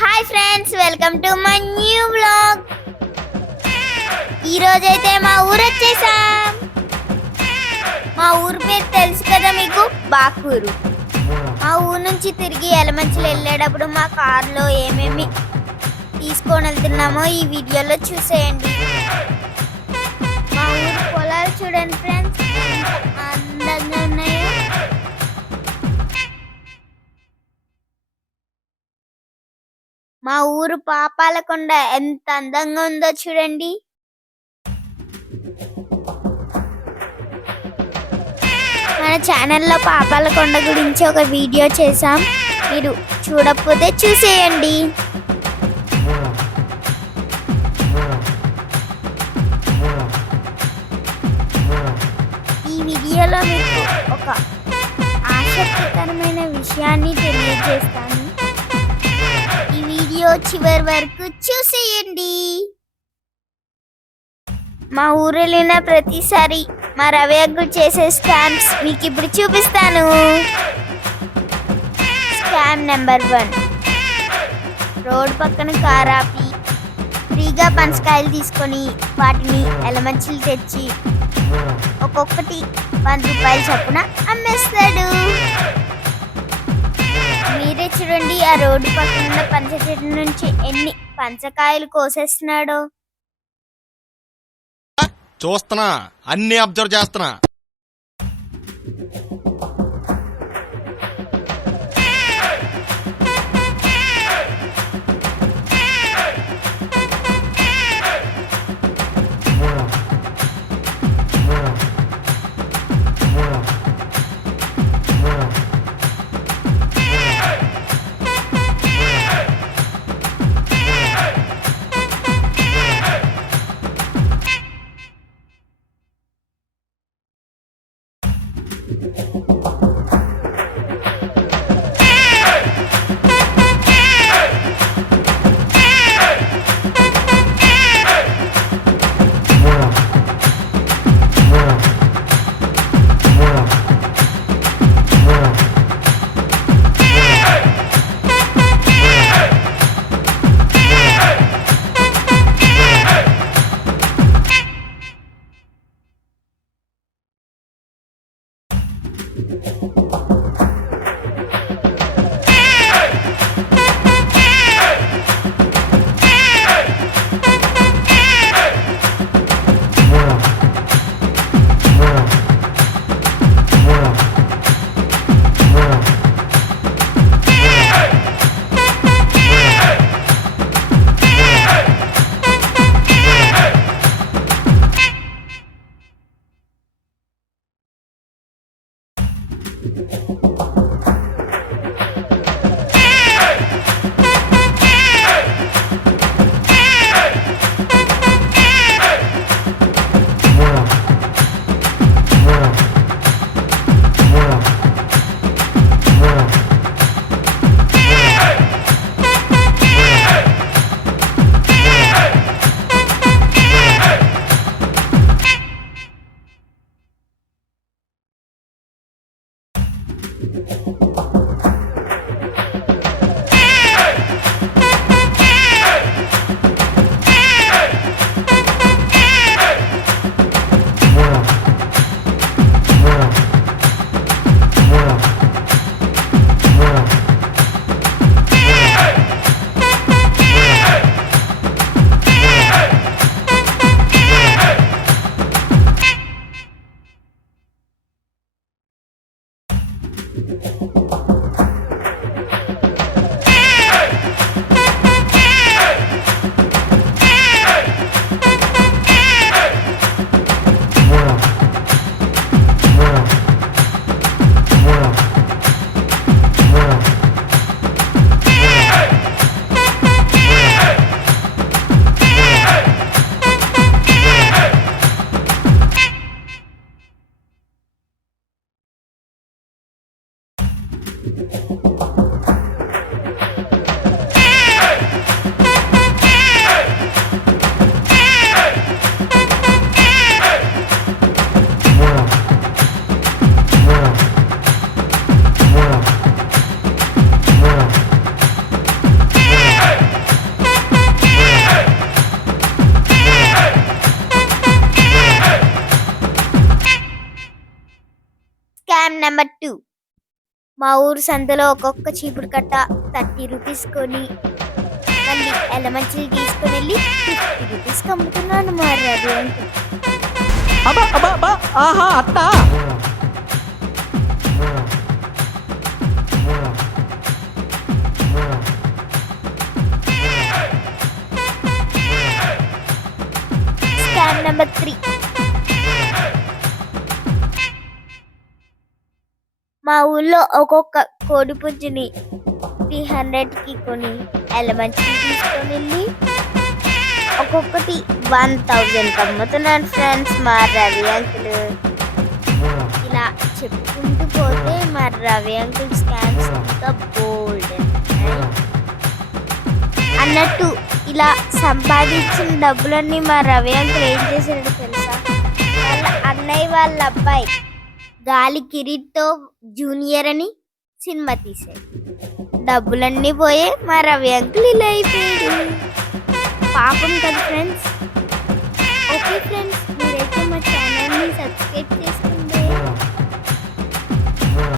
Hi friends, welcome to my new vlog. ఈ రోజైతే మా ఊరు వచ్చేసాం. మా ఊరు పేరు తెలుసు కదా మీకు, బాకూరు. మా ఊరు నుంచి తిరిగి ఎలమంచిలు వెళ్ళేటప్పుడు మా కార్లో ఏమేమి తీసుకొని వెళ్తున్నామో ఈ వీడియోలో చూసేయండి. మా ఊరు పొలాలు చూడండి ఫ్రెండ్స్, ఎంత అందంగా ఉన్నాయో. మా ఊరు పాపాలకొండ ఎంత అందంగా ఉందో చూడండి. మన ఛానల్లో పాపాలకొండ గురించి ఒక వీడియో చేసాం, మీరు చూడకపోతే చూసేయండి. ఈ వీడియోలో మీకు ఒక ఆసక్తికరమైన విషయాన్ని తెలియజేస్తాను. ఈ వీడియో చివరి వరకు చూసేయండి. మా ఊరు వెళ్ళిన ప్రతిసారి మా రవి అంకుల్ చేసే స్కామ్స్ మీకు ఇప్పుడు చూపిస్తాను. స్కామ్ నెంబర్ 1, రోడ్ పక్కన కార్ ఆపి ఫ్రీగా పనసకాయలు తీసుకొని వాటిని ఎలమంచిలు తెచ్చి ఒక్కొక్కటి 100 రూపాయలు చొప్పున అమ్మేస్తాడు. మీరే చూడండి ఆ రోడ్డు పక్కన పనస చెట్టు నుంచి ఎన్ని పనసకాయలు కోసేస్తున్నాడో. చూస్తున్నా, అన్ని అబ్జర్వ్ చేస్తున్నా. నెంబర్ 2, మా ఊరు సంతలో ఒక్కొక్క చీపురు కట్ట 30 రూపీస్ కొని మళ్ళీ ఎలమంచిలు తీసుకొని వెళ్ళి 50 రూపీస్కి అమ్ముతున్నాను మా రవి అంకుల్. అబ్బా అబ్బా అబ్బా ఆహా అట్టా స్కామ్ నెంబర్ 3, మా ఊళ్ళో ఒక్కొక్క కోడి పుంజుని 300కి కొని ఎలమంచిని తీసుకొని వెళ్ళి ఒక్కొక్కటి 1000కి అమ్ముతున్నాను ఫ్రెండ్స్ మా రవి అంకుల్. ఇలా చెప్పుకుంటూ పోతే మా రవి అంకుల్ స్కామ్స్ ఇంకా బోల్డ్ అన్నట్టు. ఇలా సంపాదించిన డబ్బులన్నీ మా రవి అంకుల్ ఏం చేశాడో తెలుసా? వాళ్ళ అన్నయ్య వాళ్ళ అబ్బాయి గాలి కిరీట్తో జూనియర్ అని సినిమా తీశాడు. డబ్బులన్నీ పోయే మా రవి అంకుల్ ఇలా అయిపోయాడు. పాపం కదా ఫ్రెండ్స్.